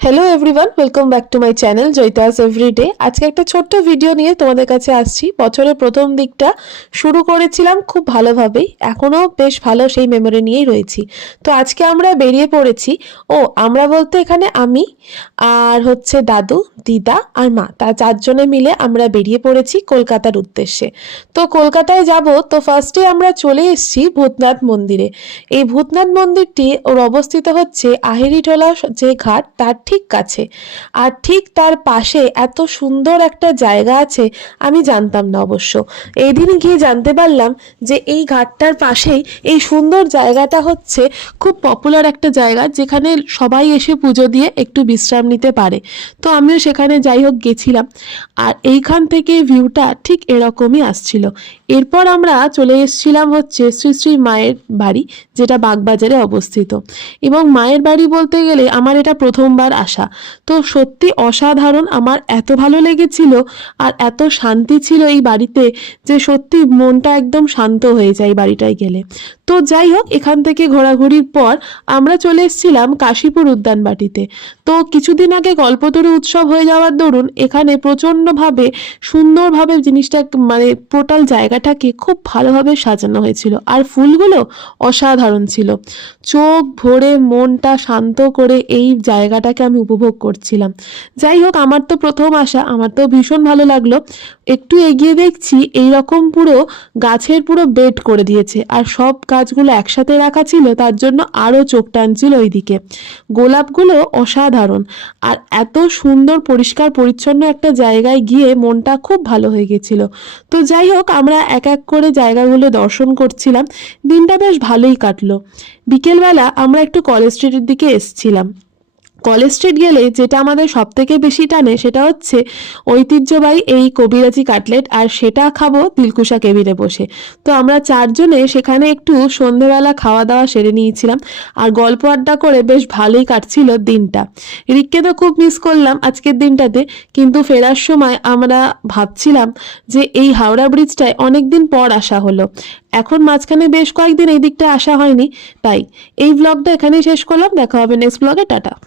Hello everyone, welcome back to my channel Joyita's everyday. আজকে একটা ছোট্ট ভিডিও নিয়ে তোমাদের কাছে আসছি। বছরের প্রথম দিকটা শুরু করেছিলাম খুব ভালোভাবেই, এখনও বেশ ভালো সেই মেমোরি নিয়েই রয়েছি। তো আজকে আমরা বেরিয়ে পড়েছি। আমরা বলতে এখানে আমি আর হচ্ছে দাদু, দিদা আর মা, তা চারজনে মিলে আমরা বেরিয়ে পড়েছি কলকাতার উদ্দেশ্যে। তো কলকাতায় যাব, তো ফার্স্টে আমরা চলে এসেছি ভূতনাথ মন্দিরে। এই ভূতনাথ মন্দিরটি ওর অবস্থিত হচ্ছে আহেরিটোলা যে ঘাট তার ঠিক কাছে, আর ঠিক তার পাশে এত সুন্দর একটা জায়গা আছে আমি জানতাম না অবশ্য। এই দিন গিয়ে জানতে পারলাম যে এই ঘাটটার পাশেই এই সুন্দর জায়গাটা হচ্ছে খুব পপুলার একটা জায়গা, যেখানে সবাই এসে পুজো দিয়ে একটু বিশ্রাম নিতে পারে। তো আমিও সেখানে যাই হোক গেছিলাম, আর এইখান থেকে ভিউটা ঠিক এরকমই আসছিল। এরপর আমরা চলে এসেছিলাম হচ্ছে শ্রী শ্রী মায়ের বাড়ি, যেটা বাগবাজারে অবস্থিত। এবং মায়ের বাড়ি বলতে গেলে আমার এটা প্রথমবার আসা, তো সত্যি অসাধারণ, আমার এত ভালো লেগেছিল আর এত শান্তি ছিল এই বাড়িতে যে সত্যি মনটা একদম শান্ত হয়ে যায় বাড়িটায় গেলে। তো যাই হোক, এখান থেকে ঘোরাঘুরির পর আমরা চলে এসেছিলাম কাশীপুর উদ্যানবাটিতে। তো কিছুদিন আগে কল্পতরু উৎসব হয়ে যাওয়ার দরুন এখানে প্রচণ্ডভাবে সুন্দরভাবে জিনিসটা মানে টোটাল জায়গাটাকে খুব ভালোভাবে সাজানো হয়েছিল, আর ফুলগুলো অসাধারণ ছিল। চোখ ভরে মনটা শান্ত করে এই জায়গাটাকে আমি উপভোগ করছিলাম। যাই হোক, আমার তো প্রথম আসা, আমার তো ভীষণ ভালো লাগলো। একটু এগিয়ে দেখছি এইরকম পুরো গাছের পুরো বেড করে দিয়েছে, আর সব গাছগুলো একসাথে রাখা ছিল, তার জন্য আরও চোখ টানছিল ওইদিকে। গোলাপগুলো অসাধারণ, আর এত সুন্দর পরিষ্কার পরিচ্ছন্ন একটা জায়গায় গিয়ে মনটা খুব ভালো হয়ে গেছিল। তো যাই হোক, আমরা এক এক করে জায়গাগুলো দর্শন করছিলাম, দিনটা বেশ ভালোই কাটলো। বিকেলবেলা আমরা একটু কলেজ স্ট্রিটের দিকে এসেছিলাম। কলেজ স্ট্রিট গেলে যেটা আমাদের সব থেকে বেশি টানে সেটা হচ্ছে ঐতিহ্যবাহী এই কবিরাজি কাটলেট, আর সেটা খাবো দিলকুশা কেবিনে বসে। তো আমরা চারজনে সেখানে একটু সন্ধেবেলা খাওয়া দাওয়া সেরে নিয়েছিলাম, আর গল্প আড্ডা করে বেশ ভালোই কাটছিল দিনটা। রিককে তো খুব মিস করলাম আজকের দিনটাতে, কিন্তু ফেরার সময় আমরা ভাবছিলাম যে এই হাওড়া ব্রিজটায় অনেক দিন পর আসা হলো, এখন মাঝখানে বেশ কয়েকদিন এই দিকটা আসা হয়নি। তাই এই ব্লগটা এখানেই শেষ করলাম, দেখা হবে নেক্সট ব্লগে, টাটা।